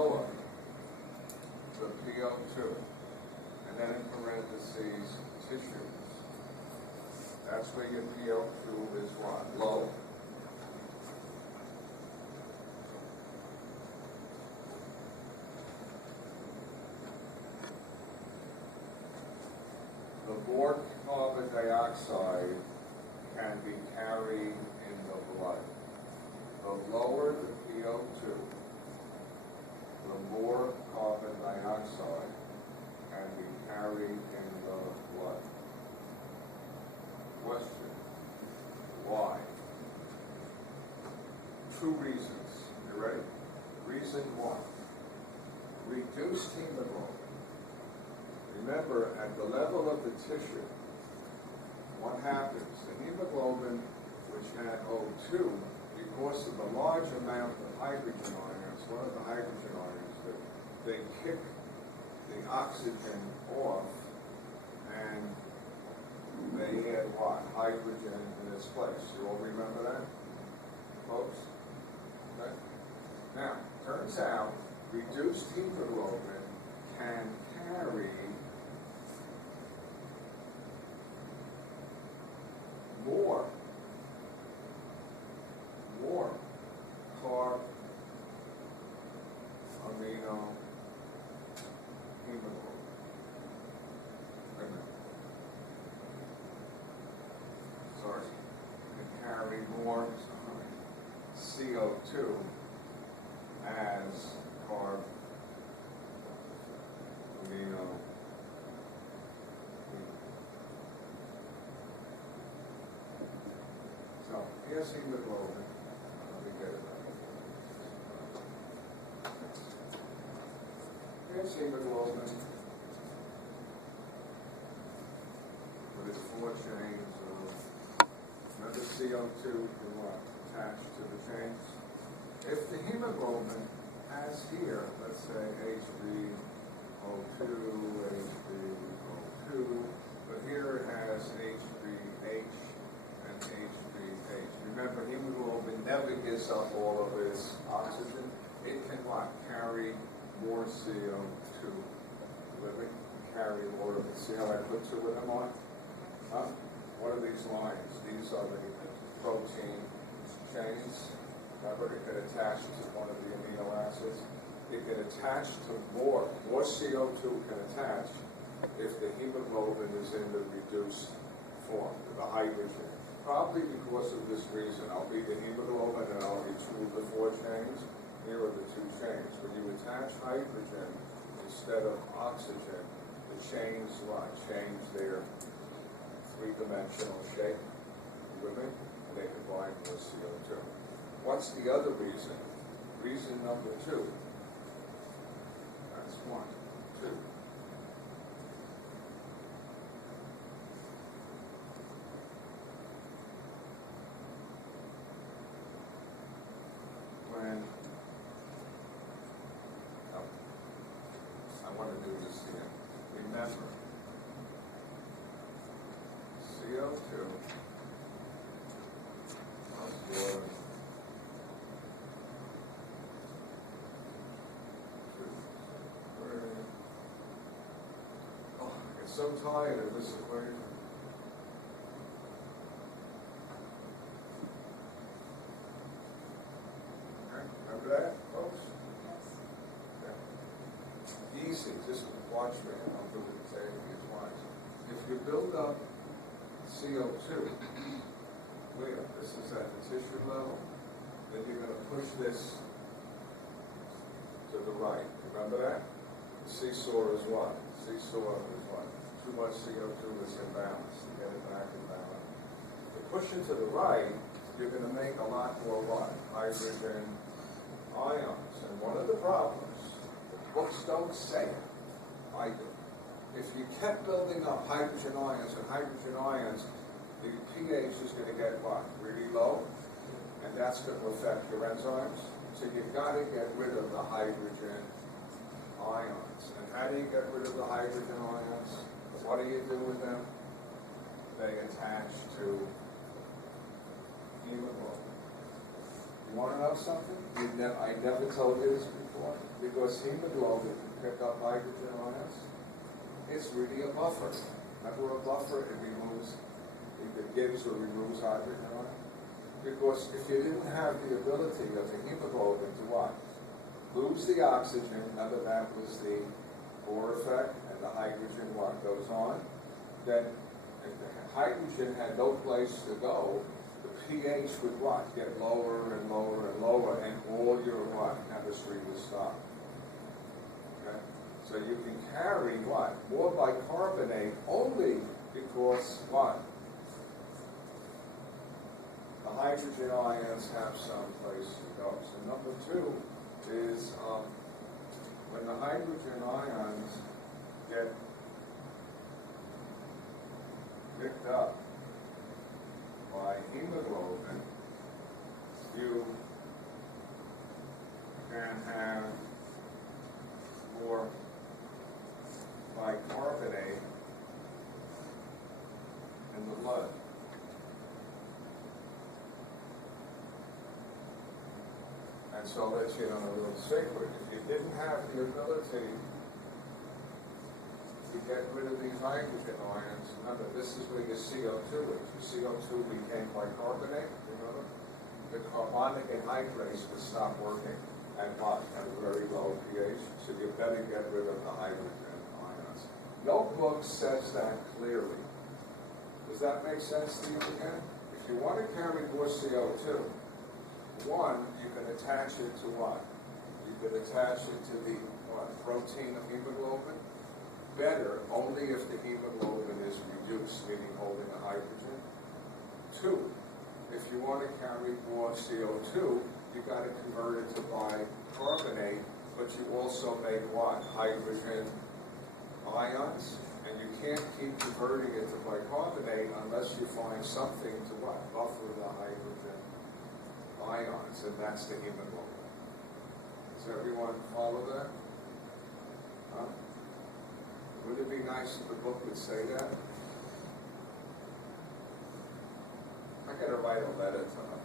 lower the PO2, and then in parentheses, tissues, that's where your PO2 is what? Low. The more carbon dioxide can be carried in the blood. The lower the PO2, the more carbon dioxide can be carried in the blood. Question: why? Two reasons. You ready? Reason one: reduced hemoglobin. Remember, at the level of the tissue, what happens? The hemoglobin, which had O2, because of the large amount of hydrogen ions, what are the hydrogen ions do? They kick the oxygen off, and they add what? Hydrogen in its place. You all remember that, folks? Okay. Now, turns out, reduced hemoglobin can carry more carb amino hemoglobin. Sorry, can carry more CO2 as carb amino. So here's hemoglobin. Let me get it right. Here's hemoglobin with its 4 chains of, remember CO2 can what? Attached to the chains. If the hemoglobin has here, let's say HbO2, HbO2, but here it has HbH and HbH. Remember, hemoglobin never gives up all of its oxygen. It can what? Carry more CO2 with it. Carry more of it. See how I put 2 of them on? Huh? What are these lines? These are the protein chains. Remember, it can attach to one of the amino acids. It can attach to more CO2 can attach if the hemoglobin is in the reduced form, the hydrogen. Probably because of this reason. I'll be the hemoglobin and I'll remove the 4 chains. Here are the 2 chains. When you attach hydrogen instead of oxygen, the chains change their 3-dimensional shape. You with me? And they combine with CO2. What's the other reason? Reason number 2. That's 1, 2. When I want to do this here. Remember, CO2 plus water. So tired of this equation. Okay, remember that, folks? Okay. Easy, just watch me. I'll do it exactly as wise. If you build up CO2, where? This is at the tissue level, then you're going to push this to the right. Remember that? The seesaw is what? Seesaw is what? Too much CO2 is imbalanced. To get it back in balance. To push it to the right, you're going to make a lot more what? Hydrogen ions. And one of the problems, the books don't say it, I do. If you kept building up hydrogen ions, the pH is going to get what? Really low? And that's going to affect your enzymes. So you've got to get rid of the hydrogen ions. And how do you get rid of the hydrogen ions? What do you do with them? They attach to hemoglobin. You want to know something? I never told you this before. Because because hemoglobin can pick up hydrogen ions. It's really a buffer. Remember a buffer, it removes, either gives or removes hydrogen ions. Because if you didn't have the ability of the hemoglobin to what? Lose the oxygen, remember that was the Bohr effect, and the hydrogen what goes on, then if the hydrogen had no place to go, the pH would what? Get lower and lower and lower, and all your what? Chemistry would stop. Okay? So you can carry what? More bicarbonate only because what? The hydrogen ions have some place to go. So number two is when the hydrogen ions get picked up by hemoglobin, you can have more bicarbonate in the blood. And so let's get on a little secret. If you didn't have the ability to get rid of these hydrogen ions, remember this is where your CO2 is. Your CO2 became bicarbonate, remember? The carbonic anhydrase would stop working at what? At a very low pH. So you better get rid of the hydrogen ions. No book says that clearly. Does that make sense to you again? If you want to carry more CO2, one, you can attach it to what? You can attach it to the what? Protein of hemoglobin. Better only if the hemoglobin is reduced, meaning holding the hydrogen. Two, if you want to carry more CO2, you've got to convert it to bicarbonate, but you also make what? Hydrogen ions. And you can't keep converting it to bicarbonate unless you find something to what? Buffer the hydrogen ions, and that's the hemoglobin. Does everyone follow that? Huh? Would it be nice if the book would say that? I gotta write a letter to them.